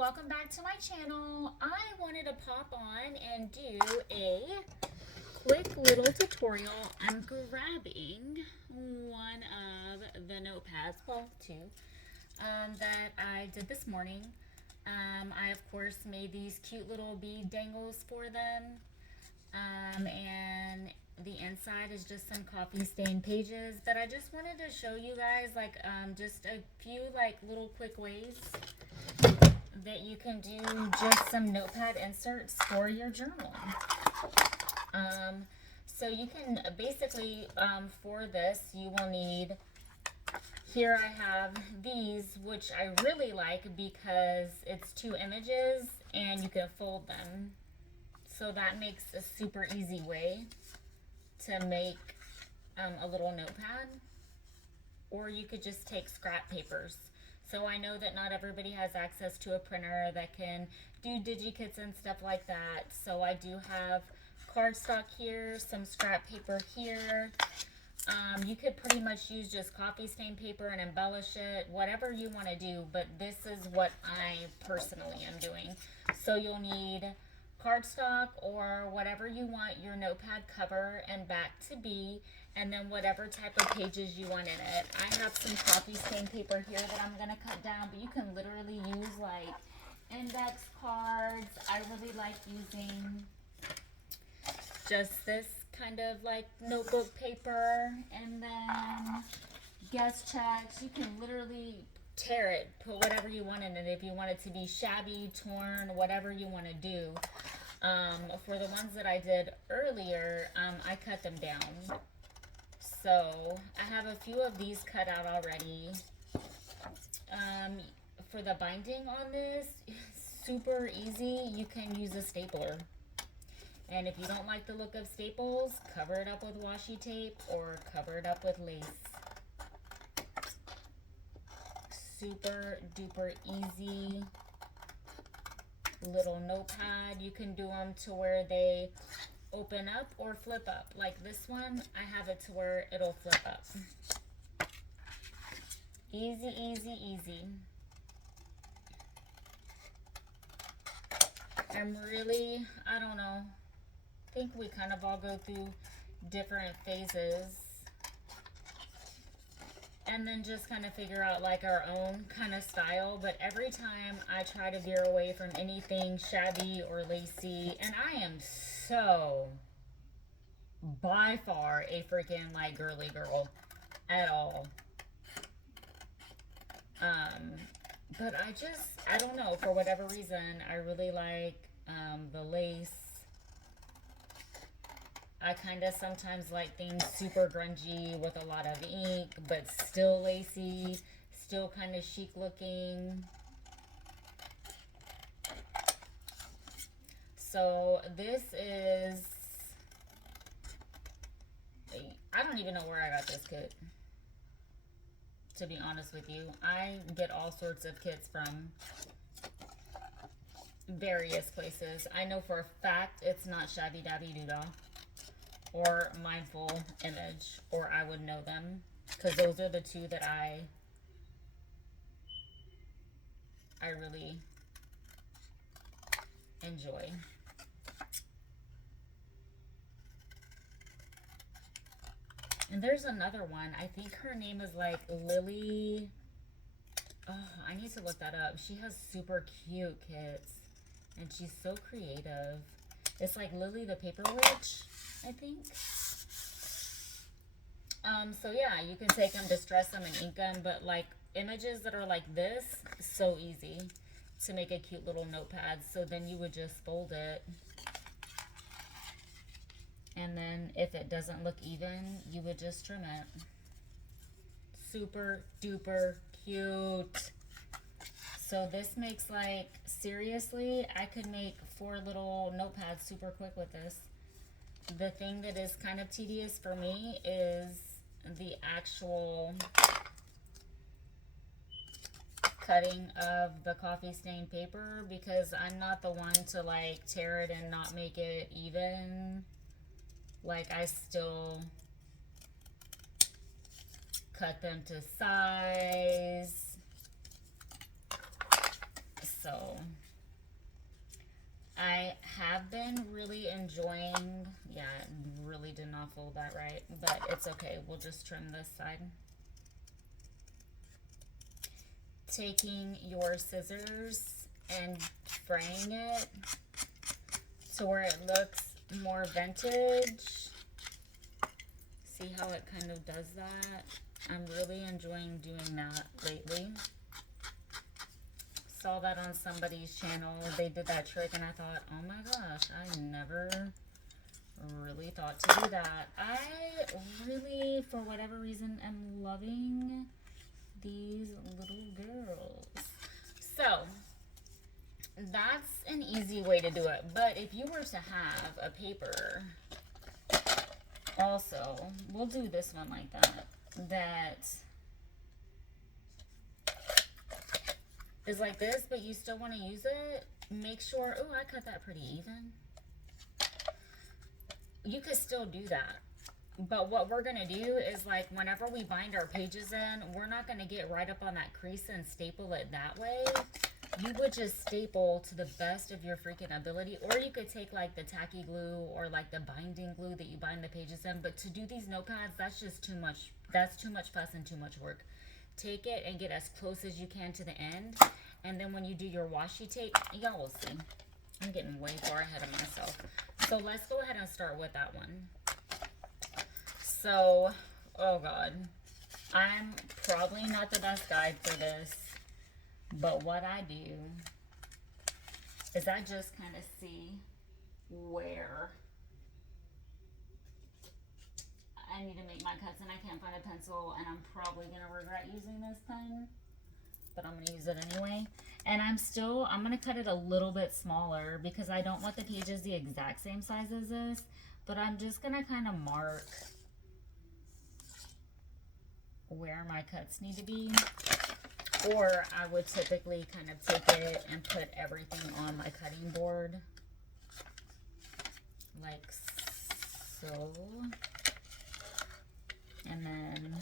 welcome back to my channel. I wanted to pop on and do a quick little tutorial. I'm grabbing one of the notepads, well, two, that I did this morning. I, of course, made these cute little bead dangles for them. And the inside is just some coffee stained pages that I just wanted to show you guys, like, just a few, like, little quick ways that you can do just some notepad inserts for your journal. So you can basically, for this, you will need, here I have these, which I really like because it's two images and you can fold them. So that makes a super easy way to make a little notepad. Or you could just take scrap papers. So I know that not everybody has access to a printer that can do digikits and stuff like that. So I do have cardstock here, some scrap paper here. You could pretty much use just coffee stain paper and embellish it, whatever you want to do. But this is what I personally am doing. So you'll need cardstock or whatever you want your notepad cover and back to be, and then whatever type of pages you want in it. I have some coffee stain paper here that I'm going to cut down, but you can literally use like index cards. I really like using just this kind of like notebook paper, and then guest checks. You can literally tear it, put whatever you want in it. If you want it to be shabby, torn, whatever you want to do. For the ones that I did earlier, I cut them down. So I have a few of these cut out already. For the binding on this, super easy. You can use a stapler. And if you don't like the look of staples, cover it up with washi tape or cover it up with lace. Super duper easy little notepad. You can do them to where they open up or flip up. Like this one, I have it to where it'll flip up. Easy, easy, easy. I'm really, I don't know, I think we kind of all go through different phases and then just kind of figure out like our own kind of style. But every time I try to veer away from anything shabby or lacy, and I am so by far a freaking like girly girl at all. But I don't know, for whatever reason, I really like the lace. I kind of sometimes like things super grungy with a lot of ink, but still lacy, still kind of chic looking. So this is, I don't even know where I got this kit, to be honest with you. I get all sorts of kits from various places. I know for a fact it's not Shabby Dabby Doodah or Mindful Image, or I would know them, because those are the two that I really enjoy. And there's another one. I think her name is like Lily. Oh, I need to look that up. She has super cute kits, and she's so creative. It's like Lily the Paper Witch, I think. So yeah, you can take them, distress them, and ink them. But like images that are like this, so easy to make a cute little notepad. So then you would just fold it. And then if it doesn't look even, you would just trim it. Super duper cute. So this makes, like, seriously, I could make 4 little notepads super quick with this. The thing that is kind of tedious for me is the actual cutting of the coffee stained paper, because I'm not the one to like tear it and not make it even. Like, I still cut them to size. So enjoying, yeah, it really did not fold that right, but it's okay. We'll just trim this side. Taking your scissors and fraying it to where it looks more vintage. See how it kind of does that? I'm really enjoying doing that lately. Saw that on somebody's channel. They did that trick and I thought, oh my gosh, I never really thought to do that. I really, for whatever reason, am loving these little girls. So, that's an easy way to do it. But if you were to have a paper, also, we'll do this one like that, that is like this, but you still want to use it, make sure, oh, I cut that pretty even. You could still do that. But what we're going to do is, like, whenever we bind our pages in, we're not going to get right up on that crease and staple it that way. You would just staple to the best of your freaking ability. Or you could take, like, the tacky glue or, like, the binding glue that you bind the pages in. But to do these notepads, that's just too much. That's too much fuss and too much work. Take it and get as close as you can to the end. And then when you do your washi tape, y'all will see. I'm getting way far ahead of myself. So let's go ahead and start with that one. So, oh God, I'm probably not the best guide for this, but what I do is I just kind of see where I need to make my cuts, and I can't find a pencil, and I'm probably going to regret using this pen, but I'm going to use it anyway. And I'm going to cut it a little bit smaller because I don't want the pages the exact same size as this, but I'm just going to kind of mark where my cuts need to be. Or I would typically kind of take it and put everything on my cutting board like so, and then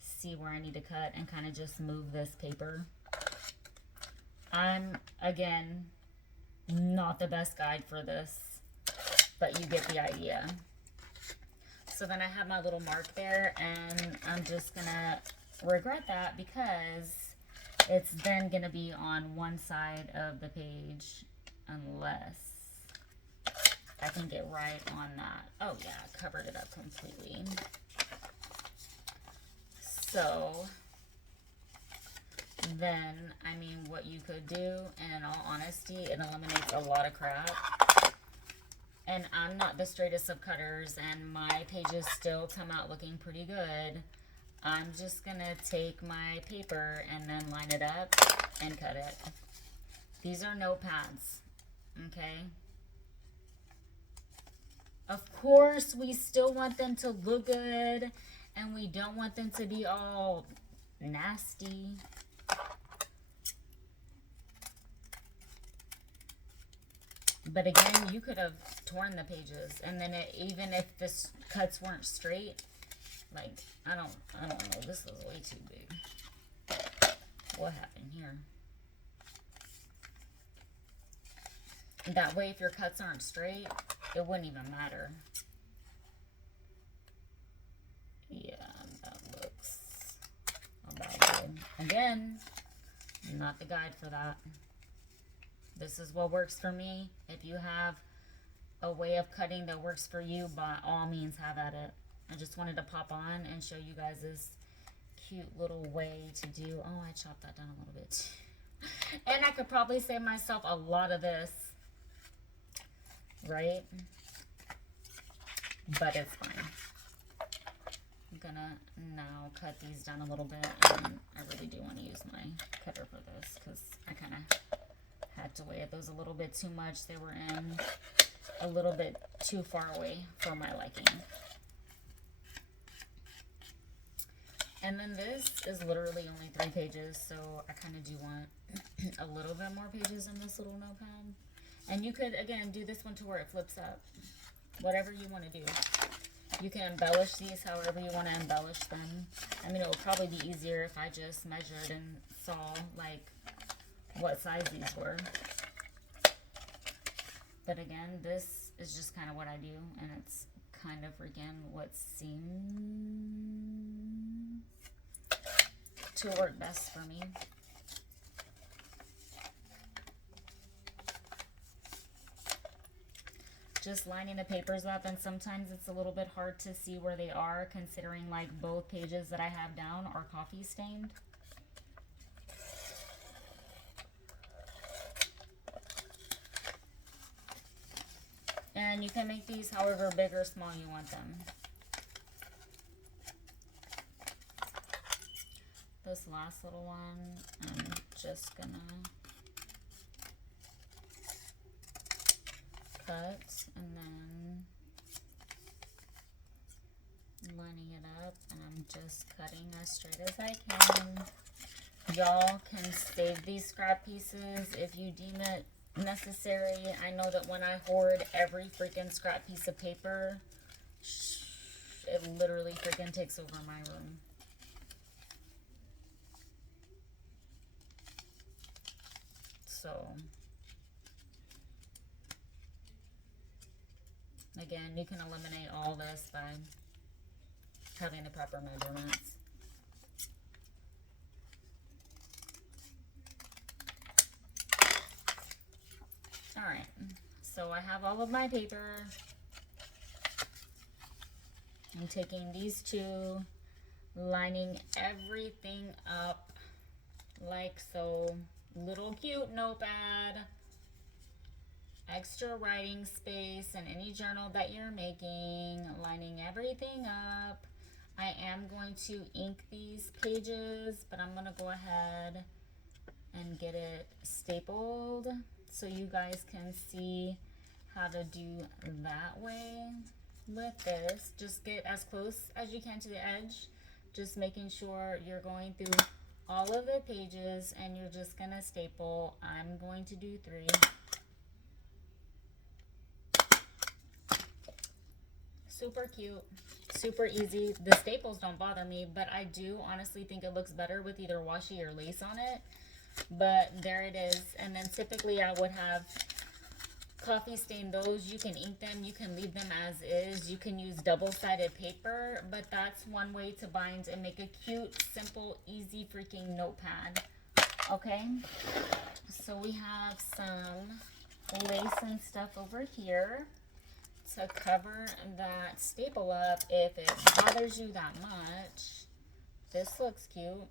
see where I need to cut and kind of just move this paper. I'm, again, not the best guide for this, but you get the idea. So then I have my little mark there, and I'm just going to regret that because it's then going to be on one side of the page unless I can get right on that. Oh yeah, I covered it up completely. So then, I mean, what you could do, and in all honesty, it eliminates a lot of crap. And I'm not the straightest of cutters, and my pages still come out looking pretty good. I'm just going to take my paper and then line it up and cut it. These are notepads, okay? Of course, we still want them to look good, and we don't want them to be all nasty. But again, you could have torn the pages, and then even if the cuts weren't straight, like, I don't know, this was way too big. What happened here? That way, if your cuts aren't straight, it wouldn't even matter. Yeah, that looks about good. Again, not the guide for that. This is what works for me. If you have a way of cutting that works for you, by all means, have at it. I just wanted to pop on and show you guys this cute little way to do. Oh, I chopped that down a little bit. And I could probably save myself a lot of this, right? But it's fine. I'm gonna now cut these down a little bit, and I really do want to use my cutter for this because I kind of had to weigh those a little bit too much. They were in a little bit too far away for my liking. And then this is literally only 3 pages, so I kind of do want a little bit more pages in this little notepad. And you could, again, do this one to where it flips up. Whatever you want to do. You can embellish these however you want to embellish them. I mean, it would probably be easier if I just measured and saw, like, what size these were. But again, this is just kind of what I do, and it's kind of again what seems to work best for me. Just lining the papers up, and sometimes it's a little bit hard to see where they are, considering like both pages that I have down are coffee stained. And you can make these however big or small you want them. This last little one, I'm just gonna cut and then lining it up, and I'm just cutting as straight as I can. Y'all can save these scrap pieces if you deem it necessary. I know that when I hoard every freaking scrap piece of paper, it literally freaking takes over my room. So again, you can eliminate all this by having the proper measurements. Alright, so I have all of my paper. I'm taking these two, lining everything up like so. Little cute notepad, extra writing space in any journal that you're making, lining everything up. I am going to ink these pages, but I'm going to go ahead and get it stapled so you guys can see how to do that way with this. Just get as close as you can to the edge, just making sure you're going through all of the pages, and you're just gonna staple. I'm going to do 3. Super cute, super easy. The staples don't bother me, but I do honestly think it looks better with either washi or lace on it. But there it is. And then typically I would have coffee stain those. You can ink them, you can leave them as is, you can use double-sided paper, but that's one way to bind and make a cute, simple, easy freaking notepad. Okay, so we have some lace and stuff over here to cover that staple up if it bothers you that much. This looks cute.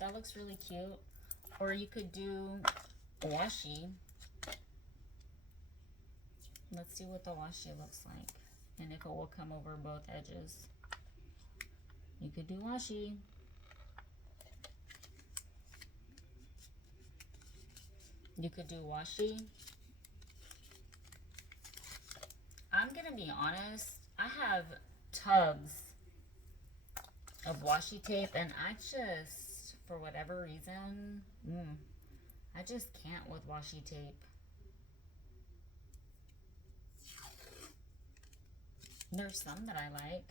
That looks really cute. Or you could do washi. Let's see what the washi looks like and if it will come over both edges. You could do washi. You could do washi. I'm gonna be honest, I have tubs of washi tape, and I just, for whatever reason, I just can't with washi tape. There's some that I like.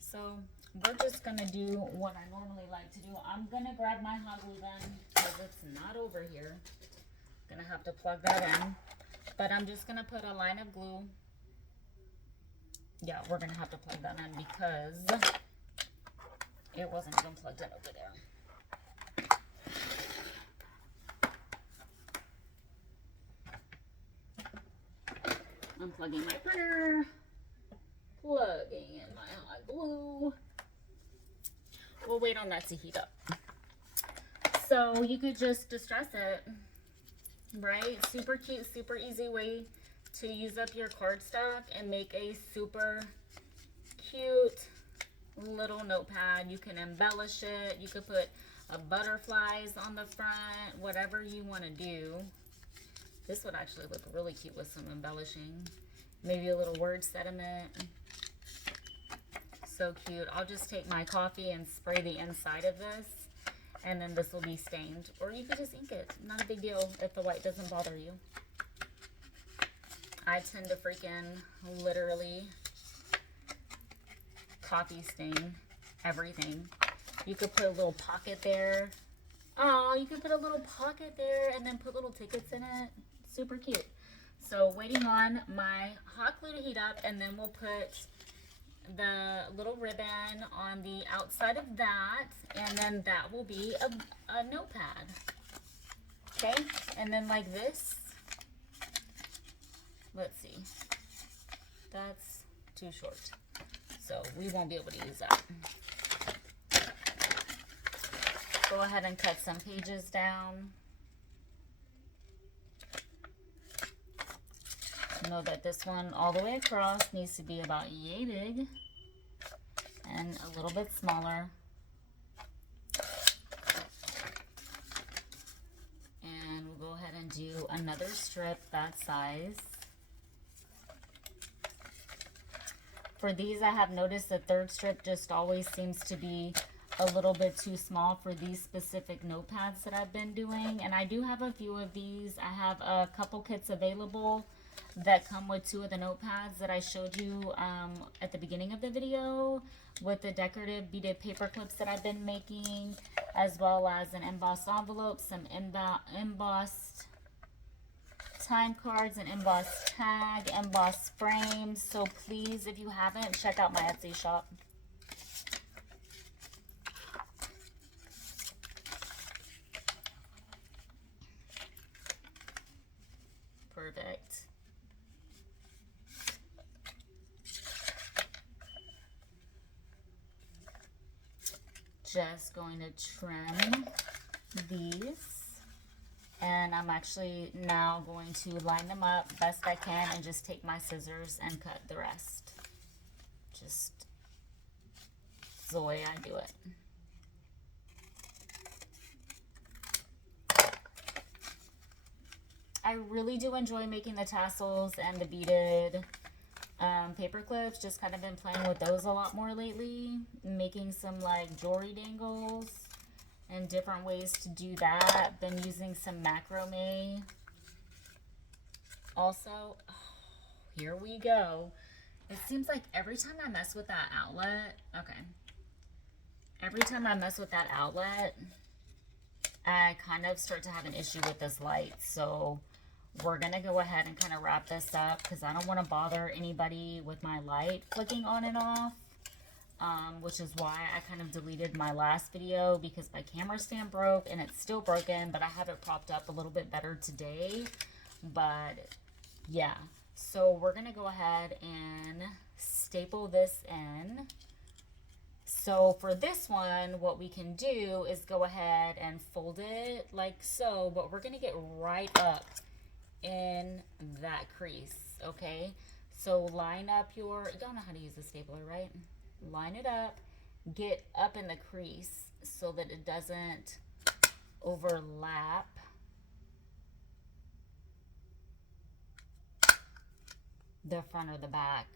So we're just gonna do what I normally like to do. I'm gonna grab my hot glue gun because it's not over here. Gonna have to plug that in. But I'm just gonna put a line of glue. Yeah, we're gonna have to plug that in because it wasn't even plugged in over there. Unplugging my printer, plugging in my hot glue. We'll wait on that to heat up. So you could just distress it, right? Super cute, super easy way to use up your cardstock and make a super cute little notepad. You can embellish it. You could put butterflies on the front, whatever you want to do. This would actually look really cute with some embellishing. Maybe a little word sentiment. So cute. I'll just take my coffee and spray the inside of this, and then this will be stained. Or you could just ink it. Not a big deal if the white doesn't bother you. I tend to freaking literally copy stain everything. You could put a little pocket there. Oh, you could put a little pocket there and then put little tickets in it. Super cute. So waiting on my hot glue to heat up, and then we'll put the little ribbon on the outside of that, and then that will be a notepad. Okay, and then like this, let's see, that's too short, so we won't be able to use that. Go ahead and cut some pages down. Know that this one all the way across needs to be about yay big and a little bit smaller. And we'll go ahead and do another strip that size. For these, I have noticed the third strip just always seems to be a little bit too small for these specific notepads that I've been doing. And I do have a few of these. I have a couple kits available that come with 2 of the notepads that I showed you at the beginning of the video, with the decorative beaded paper clips that I've been making, as well as an embossed envelope, some embossed time cards, an embossed tag, embossed frames. So please, if you haven't, check out my Etsy shop. Perfect. Just going to trim these, and I'm actually now going to line them up best I can and just take my scissors and cut the rest. Just the way I do it. I really do enjoy making the tassels and the beaded paper clips. Just kind of been playing with those a lot more lately, making some like jewelry dangles and different ways to do that. Been using some macrame also. Oh, here we go. It seems like every time I mess with that outlet, every time I mess with that outlet, I kind of start to have an issue with this light. So we're going to go ahead and kind of wrap this up because I don't want to bother anybody with my light flicking on and off, which is why I kind of deleted my last video because my camera stand broke and it's still broken, but I have it propped up a little bit better today. But yeah, so we're going to go ahead and staple this in. So for this one, what we can do is go ahead and fold it like so, but we're going to get right up in that crease, okay? So line up your, you don't know how to use a stapler, right? Line it up, get up in the crease so that it doesn't overlap. The front or the back.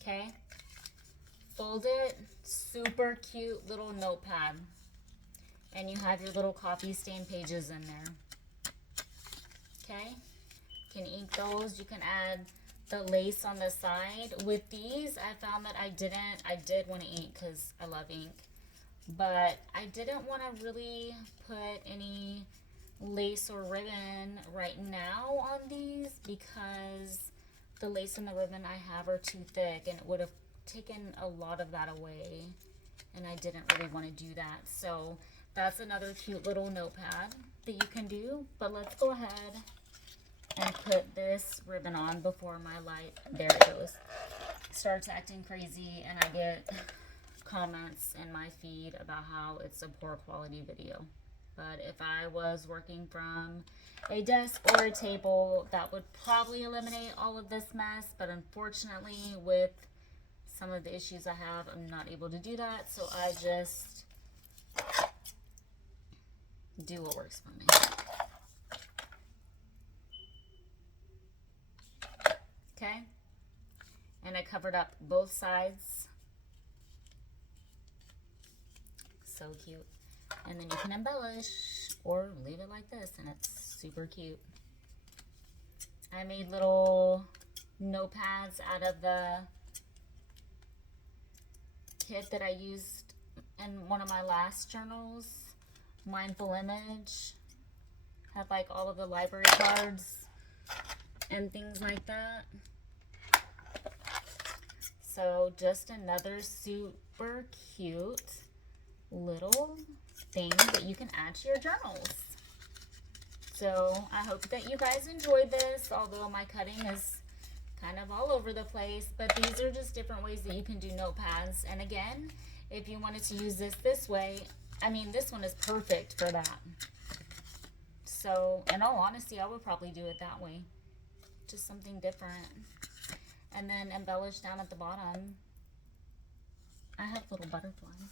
Okay, fold it, super cute little notepad. And you have your little coffee stain pages in there. Okay, you can ink those. You can add the lace on the side. With these, I found that I did want to ink because I love ink. But I didn't want to really put any lace or ribbon right now on these because the lace and the ribbon I have are too thick and it would have taken a lot of that away. And I didn't really want to do that. So that's another cute little notepad that you can do. But let's go ahead and put this ribbon on before my light, there it goes, starts acting crazy and I get comments in my feed about how it's a poor quality video. But if I was working from a desk or a table, that would probably eliminate all of this mess. But unfortunately, with some of the issues I have, I'm not able to do that. So I just do what works for me. Okay. And I covered up both sides. So cute. And then you can embellish or leave it like this and it's super cute. I made little notepads out of the kit that I used in one of my last journals. mindful image. Have like all of the library cards and things like that. So just another super cute little thing that you can add to your journals. So I hope that you guys enjoyed this, although my cutting is kind of all over the place, but these are just different ways that you can do notepads. And again, if you wanted to use this way, I mean, this one is perfect for that. So in all honesty, I would probably do it that way. Just something different. And then embellish down at the bottom. I have little butterflies.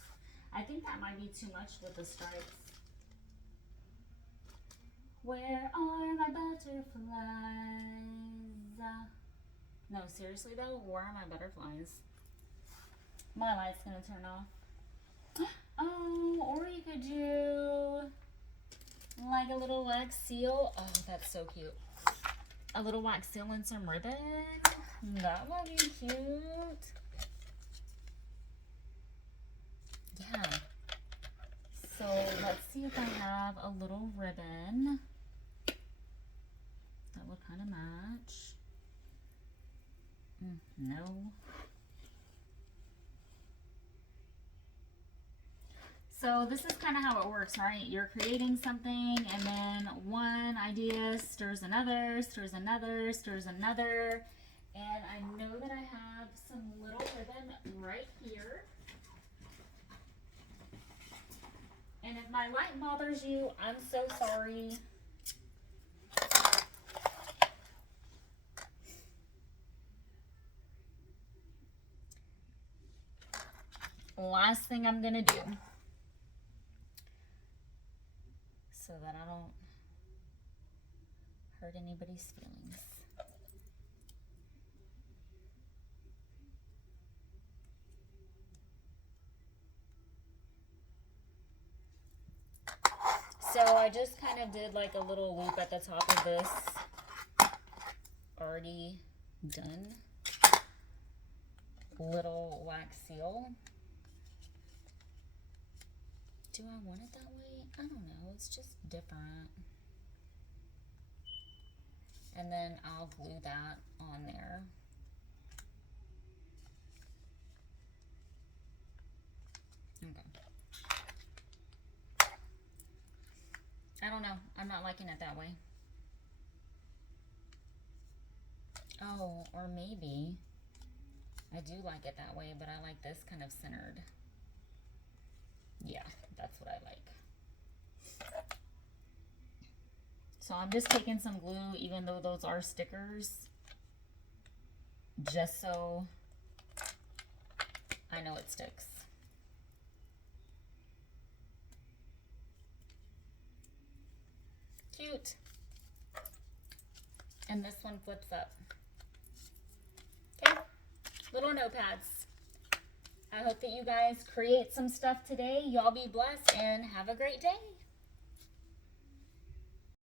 I think that might be too much with the stripes. Where are my butterflies? No, seriously though, where are my butterflies? My light's gonna turn off. Oh, or you could do like a little wax seal. Oh, that's so cute. A little wax seal and some ribbon. That would be cute. Yeah. So let's see if I have a little ribbon that would kind of match. No. So this is kind of how it works, right? You're creating something and then one idea stirs another, stirs another, stirs another. And I know that I have some little ribbon right here. And if my light bothers you, I'm so sorry. Last thing I'm gonna do, so that I don't hurt anybody's feelings. So I just kind of did like a little loop at the top of this already done little wax seal. Do I want it that way? I don't know. It's just different. And then I'll glue that on there. Okay. I don't know. I'm not liking it that way. Oh, or maybe I do like it that way, but I like this kind of centered. Yeah, that's what I like. So I'm just taking some glue, even though those are stickers, just so I know it sticks. Cute. And this one flips up. Okay, little notepads. I hope that you guys create some stuff today. Y'all be blessed and have a great day.